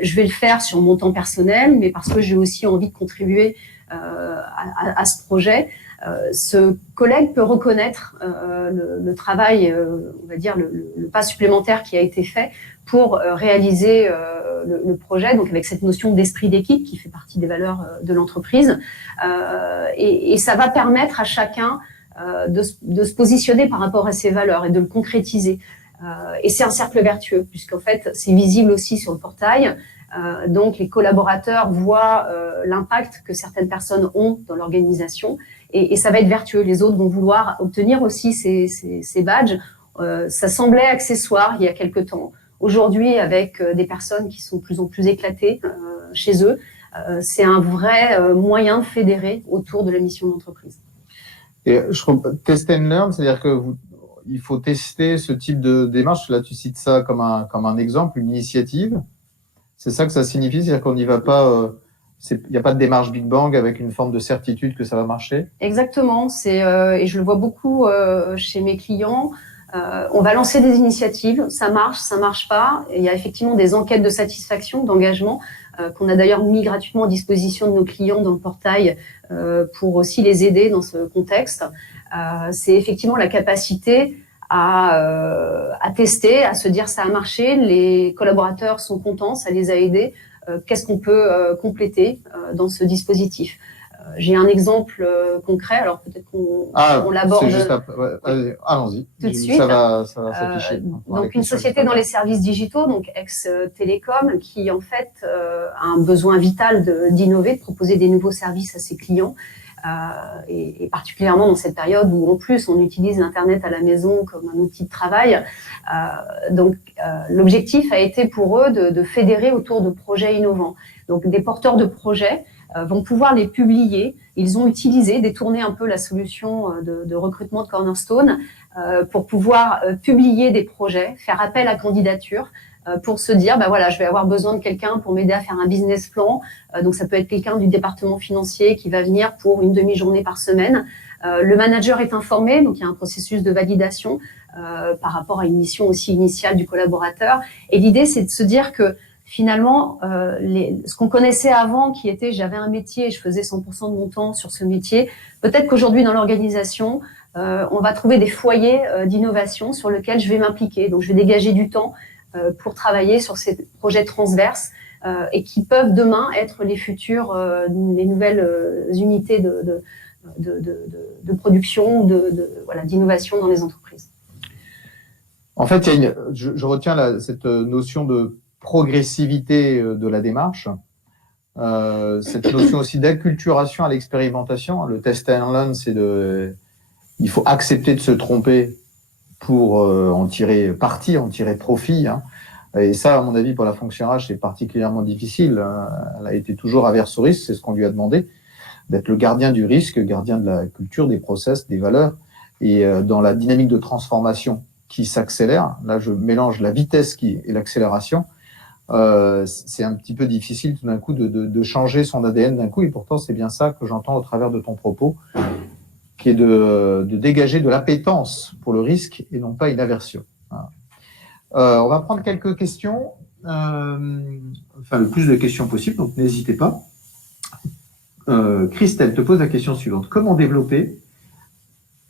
Je vais le faire sur mon temps personnel, mais parce que j'ai aussi envie de contribuer à ce projet. Ce collègue peut reconnaître le travail, on va dire le pas supplémentaire qui a été fait pour réaliser le projet, donc avec cette notion d'esprit d'équipe qui fait partie des valeurs de l'entreprise. Et ça va permettre à chacun de se positionner par rapport à ses valeurs et de le concrétiser. Et c'est un cercle vertueux, puisqu'en fait, c'est visible aussi sur le portail. Donc, les collaborateurs voient l'impact que certaines personnes ont dans l'organisation et ça va être vertueux. Les autres vont vouloir obtenir aussi ces badges. Ça semblait accessoire il y a quelque temps. Aujourd'hui, avec des personnes qui sont de plus en plus éclatées, chez eux. C'est un vrai moyen de fédérer autour de la mission de l'entreprise. Et test and learn, c'est-à-dire que il faut tester ce type de démarche. Là, tu cites ça comme un exemple, une initiative. C'est ça que ça signifie, c'est-à-dire qu'on n'y va pas. Il n'y a pas de démarche Big Bang avec une forme de certitude que ça va marcher. Exactement. Et je le vois beaucoup chez mes clients. On va lancer des initiatives, ça marche pas. Et il y a effectivement des enquêtes de satisfaction, d'engagement qu'on a d'ailleurs mis gratuitement à disposition de nos clients dans le portail pour aussi les aider dans ce contexte. C'est effectivement la capacité à tester, à se dire ça a marché, les collaborateurs sont contents, ça les a aidés. Qu'est-ce qu'on peut compléter dans ce dispositif? J'ai un exemple concret, alors peut-être qu'on l'aborde. Allons-y. Tout de suite. Ça va s'afficher. Donc une société dans les services digitaux, donc ex-télécom, qui en fait a un besoin vital d'innover, de proposer des nouveaux services à ses clients. Et particulièrement dans cette période où en plus on utilise l'internet à la maison comme un outil de travail. Donc l'objectif a été pour eux de fédérer autour de projets innovants. Donc des porteurs de projets vont pouvoir les publier. Ils ont détourné un peu la solution de recrutement de Cornerstone pour pouvoir publier des projets, faire appel à candidature pour se dire, voilà, je vais avoir besoin de quelqu'un pour m'aider à faire un business plan. Donc, ça peut être quelqu'un du département financier qui va venir pour une demi-journée par semaine. Le manager est informé, donc il y a un processus de validation par rapport à une mission aussi initiale du collaborateur. Et l'idée, c'est de se dire que finalement, ce qu'on connaissait avant, qui était j'avais un métier et je faisais 100% de mon temps sur ce métier, peut-être qu'aujourd'hui dans l'organisation, on va trouver des foyers d'innovation sur lesquels je vais m'impliquer. Donc, je vais dégager du temps pour travailler sur ces projets transverses et qui peuvent demain être les futures, les nouvelles unités de production, d'innovation dans les entreprises. En fait, je retiens cette notion de progressivité de la démarche, cette notion aussi d'acculturation à l'expérimentation. Le test and learn, il faut accepter de se tromper pour en tirer parti, en tirer profit. Et ça, à mon avis, pour la fonction RH, c'est particulièrement difficile. Elle a été toujours averse au risque, c'est ce qu'on lui a demandé, d'être le gardien du risque, gardien de la culture, des process, des valeurs. Et dans la dynamique de transformation qui s'accélère, là je mélange la vitesse et l'accélération, c'est un petit peu difficile tout d'un coup de changer son ADN d'un coup. Et pourtant, c'est bien ça que j'entends au travers de ton propos, qui est de dégager de l'appétence pour le risque et non pas une aversion. On va prendre quelques questions, le plus de questions possible, donc n'hésitez pas. Christelle te pose la question suivante. Comment développer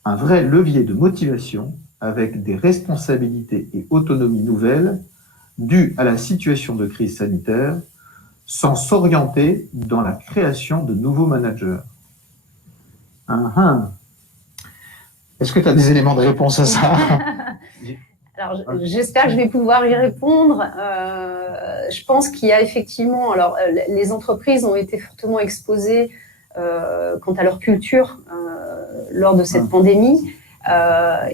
un vrai levier de motivation avec des responsabilités et autonomies nouvelles dues à la situation de crise sanitaire sans s'orienter dans la création de nouveaux managers? Est-ce que tu as des éléments de réponse à ça? Alors, j'espère que je vais pouvoir y répondre. Je pense qu'il y a effectivement... Alors, les entreprises ont été fortement exposées quant à leur culture lors de cette pandémie.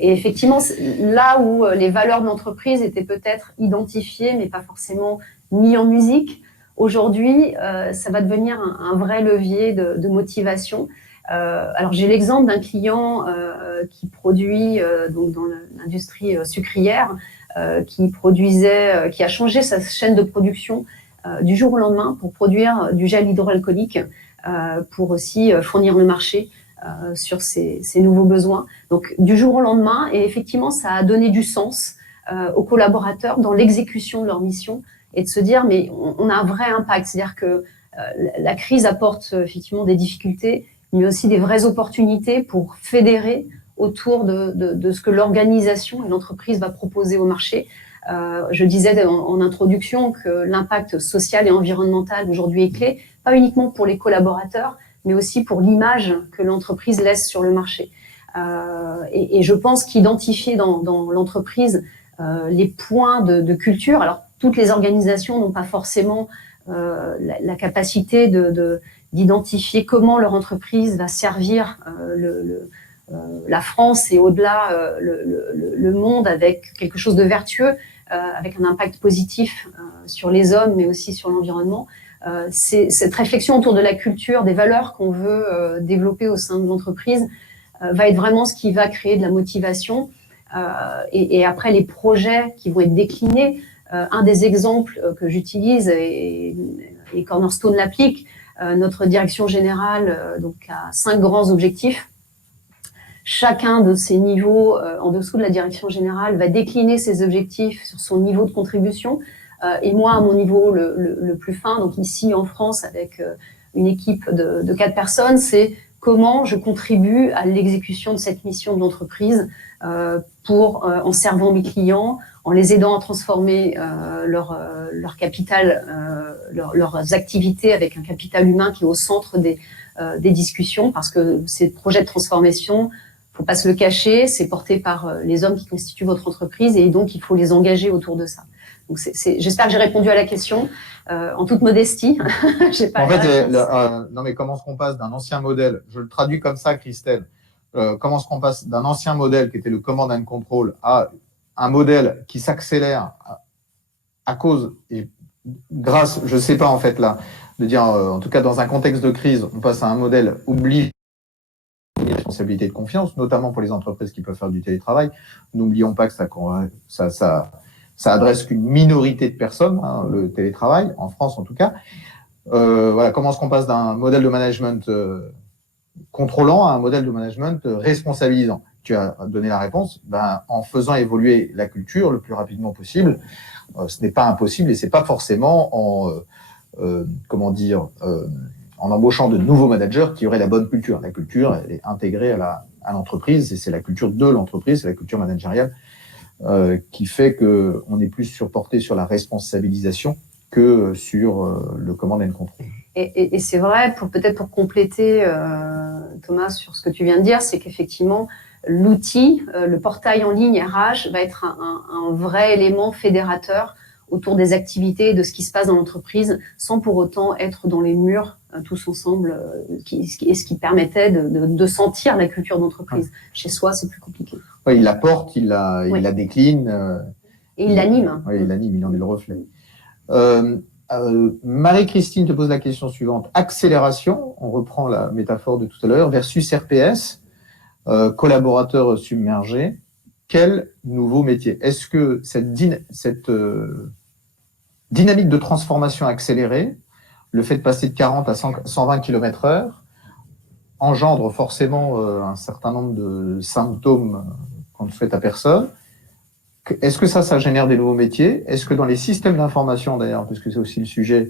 Et effectivement, là où les valeurs de l'entreprise étaient peut-être identifiées, mais pas forcément mises en musique, aujourd'hui, ça va devenir un vrai levier de motivation. Alors, j'ai l'exemple d'un client qui produit donc dans l'industrie sucrière, qui a changé sa chaîne de production du jour au lendemain pour produire du gel hydroalcoolique pour aussi fournir le marché sur ces nouveaux besoins. Donc, du jour au lendemain, et effectivement, ça a donné du sens aux collaborateurs dans l'exécution de leur mission et de se dire, mais on a un vrai impact. C'est-à-dire que la crise apporte effectivement des difficultés, mais aussi des vraies opportunités pour fédérer autour de ce que l'organisation et l'entreprise va proposer au marché. Je disais en introduction que l'impact social et environnemental aujourd'hui est clé, pas uniquement pour les collaborateurs, mais aussi pour l'image que l'entreprise laisse sur le marché. Et je pense qu'identifier dans l'entreprise les points de culture, alors toutes les organisations n'ont pas forcément la capacité d'identifier comment leur entreprise va servir la France et au-delà le monde avec quelque chose de vertueux, avec un impact positif sur les hommes, mais aussi sur l'environnement. c'est cette réflexion autour de la culture, des valeurs qu'on veut développer au sein de l'entreprise va être vraiment ce qui va créer de la motivation. Et après, les projets qui vont être déclinés, un des exemples que j'utilise et Cornerstone l'applique, notre direction générale donc a 5 grands objectifs. Chacun de ces niveaux en dessous de la direction générale va décliner ses objectifs sur son niveau de contribution. Et moi, à mon niveau le plus fin, donc ici en France, avec une équipe de 4 personnes, c'est comment je contribue à l'exécution de cette mission de l'entreprise en servant mes clients, en les aidant à transformer leur capital, leurs activités avec un capital humain qui est au centre des discussions, parce que ces projets de transformation, faut pas se le cacher, c'est porté par les hommes qui constituent votre entreprise et donc il faut les engager autour de ça. Donc j'espère que j'ai répondu à la question en toute modestie. J'ai pas en fait, non mais comment est-ce qu'on passe d'un ancien modèle, je le traduis comme ça, Christelle, comment est-ce qu'on passe d'un ancien modèle qui était le command and control à un modèle qui s'accélère à cause et grâce, je sais pas en fait là, de dire en tout cas dans un contexte de crise, on passe à un modèle oublie les responsabilités de confiance, notamment pour les entreprises qui peuvent faire du télétravail. N'oublions pas que ça adresse qu'une minorité de personnes, hein, le télétravail, en France en tout cas. Voilà, comment est-ce qu'on passe d'un modèle de management contrôlant à un modèle de management responsabilisant? Tu as donné la réponse, en faisant évoluer la culture le plus rapidement possible. Ce n'est pas impossible et c'est pas forcément en embauchant de nouveaux managers qui auraient la bonne culture. La culture, elle est intégrée à l'entreprise et c'est la culture de l'entreprise, c'est la culture managériale qui fait qu'on est plus surporté sur la responsabilisation que sur le command and control. Et c'est vrai, peut-être pour compléter, Thomas, sur ce que tu viens de dire, c'est qu'effectivement, l'outil, le portail en ligne RH va être un vrai élément fédérateur autour des activités et de ce qui se passe dans l'entreprise, sans pour autant être dans les murs tous ensemble, ce qui permettait de sentir la culture d'entreprise. Ouais. Chez soi, c'est plus compliqué. Oui, il la porte, il la décline. Et il l'anime. Oui, il l'anime, il en est le reflet. Marie-Christine te pose la question suivante. Accélération, on reprend la métaphore de tout à l'heure, versus RPS, collaborateurs submergés. Quel nouveau métier? Est-ce que cette dynamique de transformation accélérée, le fait de passer de 40 à 120 km/h, engendre forcément un certain nombre de symptômes qu'on ne souhaite à personne? Est-ce que ça génère des nouveaux métiers? Est-ce que dans les systèmes d'information, d'ailleurs, puisque c'est aussi le sujet,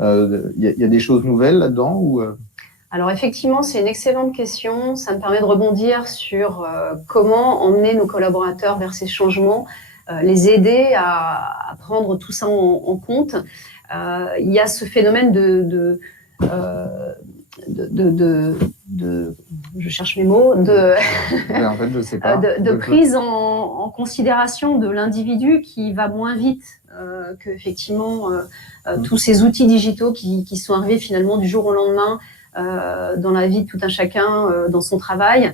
il y a des choses nouvelles là-dedans ou Alors effectivement, c'est une excellente question. Ça me permet de rebondir sur comment emmener nos collaborateurs vers ces changements, les aider à prendre tout ça en compte. Il y a ce phénomène je cherche mes mots, en fait, je sais pas. de prise en considération de l'individu qui va moins vite que effectivement tous ces outils digitaux qui sont arrivés finalement du jour au lendemain dans la vie de tout un chacun, dans son travail.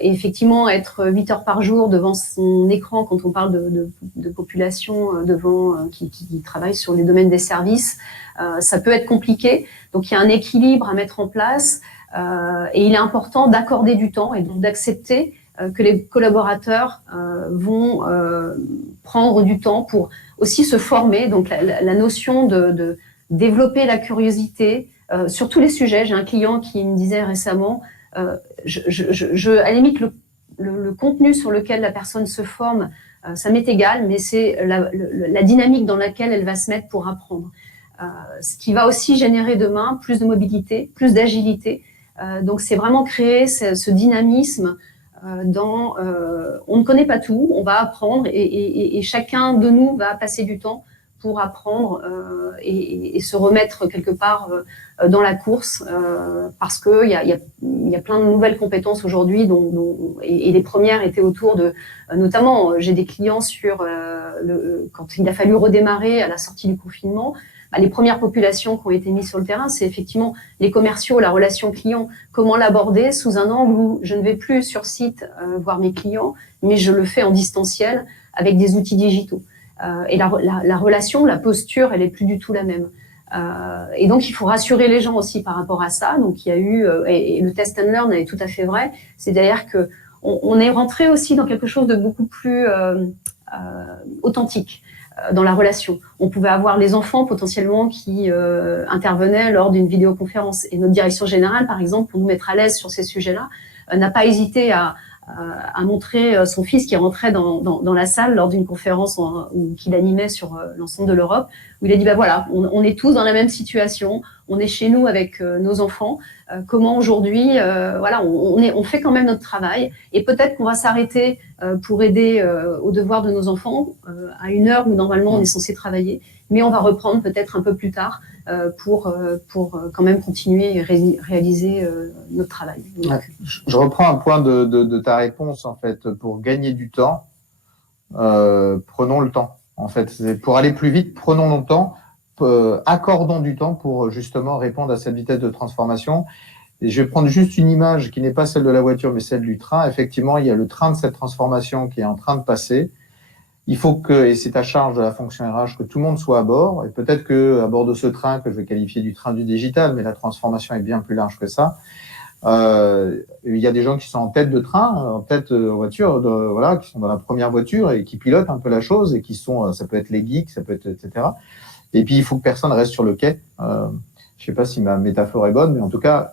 Et effectivement, être 8 heures par jour devant son écran quand on parle de population qui travaille sur les domaines des services, ça peut être compliqué. Donc, il y a un équilibre à mettre en place et il est important d'accorder du temps et donc d'accepter que les collaborateurs vont prendre du temps pour aussi se former. Donc, la notion de développer la curiosité sur tous les sujets. J'ai un client qui me disait récemment à la limite, le contenu sur lequel la personne se forme, ça m'est égal, mais c'est la dynamique dans laquelle elle va se mettre pour apprendre. Ce qui va aussi générer demain plus de mobilité, plus d'agilité. Donc, c'est vraiment créer ce dynamisme on ne connaît pas tout, on va apprendre et chacun de nous va passer du temps pour apprendre et se remettre quelque part dans la course parce qu'il y a plein de nouvelles compétences aujourd'hui et les premières étaient autour de notamment j'ai des clients quand il a fallu redémarrer à la sortie du confinement, les premières populations qui ont été mises sur le terrain, c'est effectivement les commerciaux, la relation client, comment l'aborder sous un angle où je ne vais plus sur site voir mes clients, mais je le fais en distanciel avec des outils digitaux. Et la relation, la posture, elle est plus du tout la même. Et donc, il faut rassurer les gens aussi par rapport à ça. Donc, il y a eu, et le test and learn est tout à fait vrai, c'est-à-dire que on est rentré aussi dans quelque chose de beaucoup plus authentique dans la relation. On pouvait avoir les enfants potentiellement qui intervenaient lors d'une vidéoconférence. Et notre direction générale, par exemple, pour nous mettre à l'aise sur ces sujets-là, n'a pas hésité à montrer son fils qui rentrait dans la salle lors d'une conférence qu'il animait sur l'ensemble de l'Europe, où il a dit, bah voilà, on est tous dans la même situation, on est chez nous avec nos enfants, comment aujourd'hui, voilà, on fait quand même notre travail, et peut-être qu'on va s'arrêter pour aider aux devoirs de nos enfants à une heure où normalement on est censé travailler, mais on va reprendre peut-être un peu plus tard pour quand même continuer et réaliser notre travail. Donc, je reprends un point de ta réponse, en fait. Pour gagner du temps, prenons le temps. En fait, pour aller plus vite, prenons le temps, accordons du temps pour justement répondre à cette vitesse de transformation. Et je vais prendre juste une image qui n'est pas celle de la voiture, mais celle du train. Effectivement, il y a le train de cette transformation qui est en train de passer. Il faut que, et c'est à charge de la fonction RH, que tout le monde soit à bord. Et peut-être que à bord de ce train, que je vais qualifier du train du digital, mais la transformation est bien plus large que ça. Il y a des gens qui sont en tête de train, en tête de voiture, voilà, qui sont dans la première voiture et qui pilotent un peu la chose et qui sont, ça peut être les geeks, ça peut être, etc. Et puis il faut que personne reste sur le quai. Je sais pas si ma métaphore est bonne, mais en tout cas,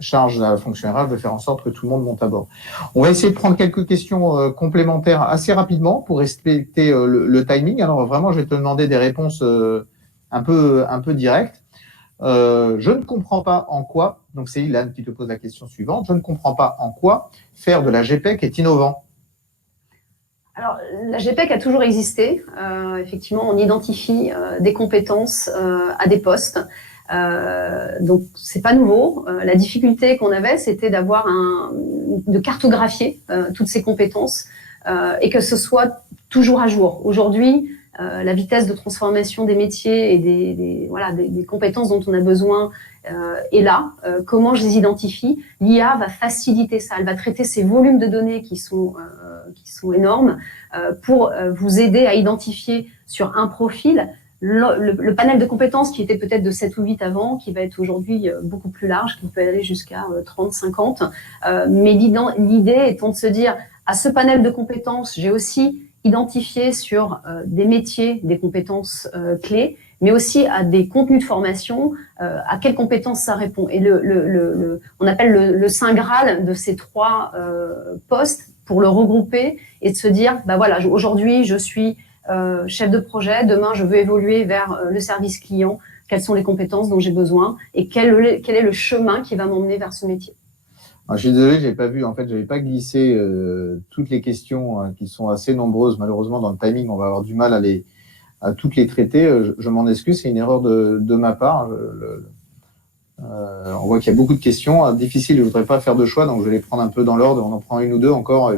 charge de la fonction RH de faire en sorte que tout le monde monte à bord. On va essayer de prendre quelques questions complémentaires assez rapidement pour respecter le timing. Alors vraiment, je vais te demander des réponses un peu directes. Je ne comprends pas en quoi, donc c'est Ilan qui te pose la question suivante, je ne comprends pas en quoi faire de la GPEC est innovant. Alors, la GPEC a toujours existé. Effectivement, on identifie des compétences à des postes. Donc, c'est pas nouveau. La difficulté qu'on avait, c'était de cartographier toutes ces compétences et que ce soit toujours à jour. Aujourd'hui, la vitesse de transformation des métiers et des compétences dont on a besoin est là. Comment je les identifie? L'IA va faciliter ça. Elle va traiter ces volumes de données qui sont énormes pour vous aider à identifier sur un profil le panel de compétences qui était peut-être de 7 ou 8 avant, qui va être aujourd'hui beaucoup plus large, qui peut aller jusqu'à 30, 50. Mais l'idée étant de se dire, à ce panel de compétences, j'ai aussi identifié sur des métiers, des compétences clés, mais aussi à des contenus de formation, à quelles compétences ça répond. Et on appelle le Saint Graal de ces 3 postes pour le regrouper et de se dire, bah voilà, aujourd'hui, je suis chef de projet, demain je veux évoluer vers le service client, quelles sont les compétences dont j'ai besoin et quel est le chemin qui va m'emmener vers ce métier. Alors, je suis désolé, j'ai pas vu, en fait, j'avais pas glissé toutes les questions qui sont assez nombreuses. Malheureusement, dans le timing, on va avoir du mal à toutes les traiter. Je m'en excuse, c'est une erreur de ma part. On voit qu'il y a beaucoup de questions difficiles. Je voudrais pas faire de choix, donc je vais les prendre un peu dans l'ordre. On en prend une ou deux encore.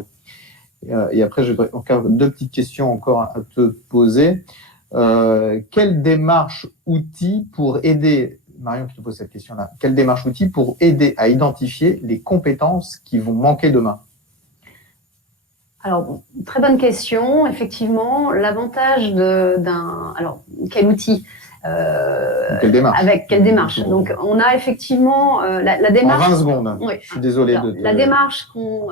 Et après, j'ai encore 2 petites questions encore à te poser. Quelle démarche outil pour aider, Marion qui te pose cette question-là, quelle démarche outil pour aider à identifier les compétences qui vont manquer demain? Alors, très bonne question. Effectivement, l'avantage alors, quel outil quelle démarche? Avec quelle démarche? Donc, on a effectivement la démarche. En 20 secondes. Oui. Je suis désolé. Alors, la démarche qu'on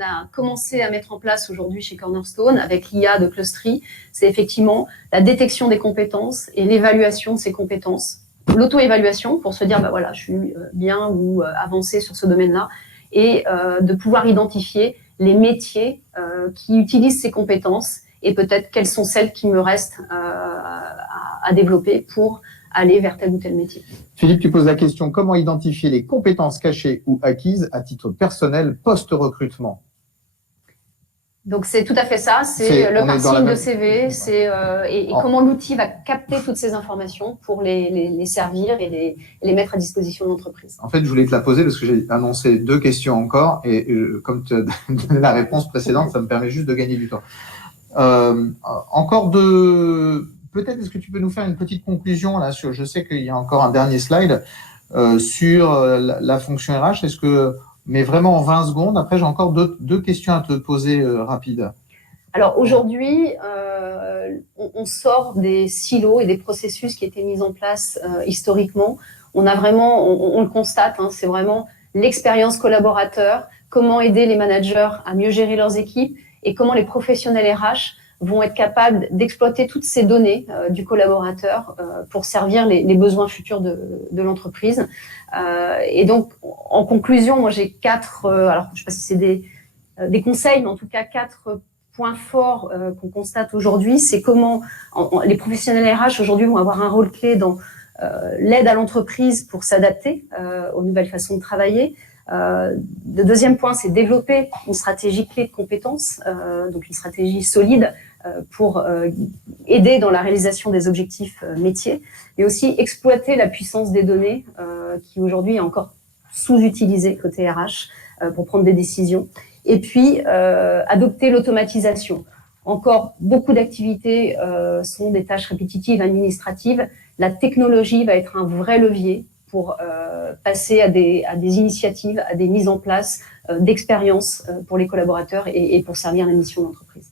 a commencé à mettre en place aujourd'hui chez Cornerstone avec l'IA de Clustery, c'est effectivement la détection des compétences et l'évaluation de ces compétences. L'auto-évaluation pour se dire, bah voilà, je suis bien ou avancé sur ce domaine-là, et de pouvoir identifier les métiers qui utilisent ces compétences et peut-être quelles sont celles qui me restent à développer pour aller vers tel ou tel métier. Philippe, tu poses la question, comment identifier les compétences cachées ou acquises à titre personnel post-recrutement? Donc, c'est tout à fait ça, c'est le parsing de CV, et comment l'outil va capter toutes ces informations pour les servir et les mettre à disposition de l'entreprise. En fait, je voulais te la poser parce que j'ai annoncé 2 questions encore et comme tu as donné la réponse précédente, ça me permet juste de gagner du temps. Encore peut-être est-ce que tu peux nous faire une petite conclusion là sur, je sais qu'il y a encore un dernier slide sur la fonction RH, mais vraiment en 20 secondes. Après, j'ai encore deux questions à te poser rapides. Alors aujourd'hui, on sort des silos et des processus qui étaient mis en place historiquement. On a vraiment, on le constate, hein, c'est vraiment l'expérience collaborateur, comment aider les managers à mieux gérer leurs équipes et comment les professionnels RH vont être capables d'exploiter toutes ces données du collaborateur pour servir les besoins futurs de l'entreprise. Et donc, en conclusion, moi j'ai quatre, alors je ne sais pas si c'est des conseils, mais en tout cas 4 points forts qu'on constate aujourd'hui, c'est comment les professionnels RH aujourd'hui vont avoir un rôle clé dans l'aide à l'entreprise pour s'adapter aux nouvelles façons de travailler. Le deuxième point, c'est développer une stratégie clé de compétences, donc une stratégie solide pour aider dans la réalisation des objectifs métiers, et aussi exploiter la puissance des données qui aujourd'hui est encore sous-utilisée côté RH pour prendre des décisions. Et puis, adopter l'automatisation. Encore beaucoup d'activités sont des tâches répétitives, administratives. La technologie va être un vrai levier pour passer à des initiatives, à des mises en place d'expériences pour les collaborateurs et pour servir la mission d'entreprise.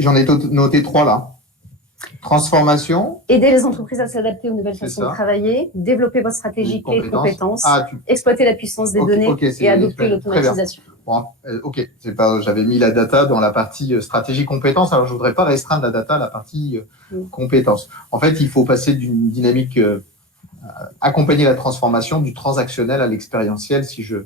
J'en ai noté 3 là. Transformation. Aider les entreprises à s'adapter aux nouvelles façons de travailler, développer votre stratégie clé de compétences, exploiter la puissance des données et adopter l'automatisation. Bon, ok, j'avais mis la data dans la partie stratégie compétences, alors je voudrais pas restreindre la data à la partie compétences. En fait, il faut passer d'une dynamique, accompagner la transformation du transactionnel à l'expérientiel, si je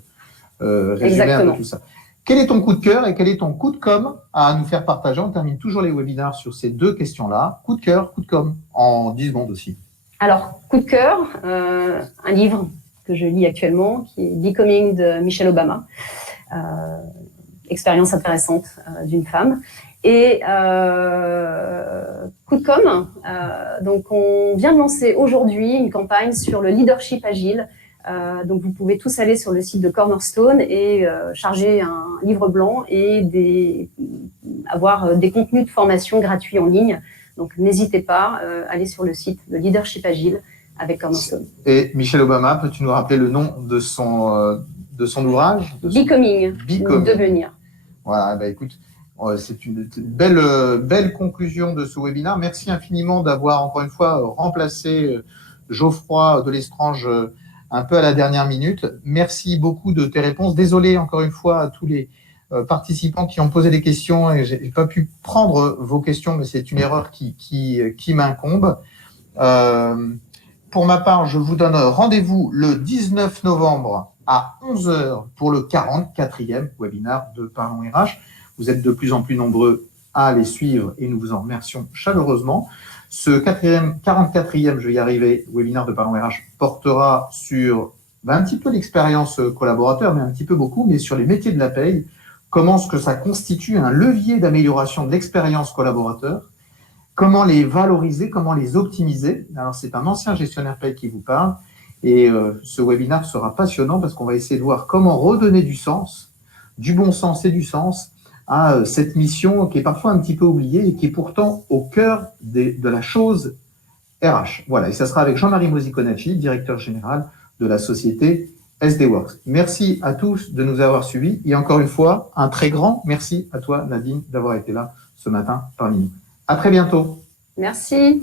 résumais un peu tout ça. Quel est ton coup de cœur et quel est ton coup de com' à nous faire partager? On termine toujours les webinaires sur ces 2 questions-là. Coup de cœur, coup de com', en 10 secondes aussi. Alors, coup de cœur, un livre que je lis actuellement, qui est Becoming de Michelle Obama. Expérience intéressante d'une femme. Et coup de com', donc on vient de lancer aujourd'hui une campagne sur le leadership agile. Donc vous pouvez tous aller sur le site de Cornerstone et charger un livre blanc et avoir des contenus de formation gratuits en ligne. Donc n'hésitez pas, allez sur le site de Leadership Agile avec Cornerstone. Et Michelle Obama, peux-tu nous rappeler le nom de son ouvrage? Becoming, devenir. Voilà, bah écoute, c'est une belle conclusion de ce webinaire. Merci infiniment d'avoir encore une fois remplacé Geoffroy de Lestrange un peu à la dernière minute. Merci beaucoup de tes réponses. Désolé encore une fois à tous les participants qui ont posé des questions et j'ai pas pu prendre vos questions, mais c'est une erreur qui m'incombe. Pour ma part, je vous donne rendez-vous le 19 novembre à 11h pour le 44e webinaire de Parlons RH. Vous êtes de plus en plus nombreux à les suivre et nous vous en remercions chaleureusement. Ce 44e, je vais y arriver, webinaire de Parlons RH portera sur un petit peu l'expérience collaborateur, mais un petit peu beaucoup, mais sur les métiers de la paye, comment est-ce que ça constitue un levier d'amélioration de l'expérience collaborateur, comment les valoriser, comment les optimiser. Alors, c'est un ancien gestionnaire paye qui vous parle et ce webinaire sera passionnant parce qu'on va essayer de voir comment redonner du sens, du bon sens et du sens à cette mission qui est parfois un petit peu oubliée et qui est pourtant au cœur de la chose RH. Voilà, et ça sera avec Jean-Marie Mosiconacci, directeur général de la société SD Works. Merci à tous de nous avoir suivis et encore une fois, un très grand merci à toi Nadine d'avoir été là ce matin parmi nous. À très bientôt. Merci.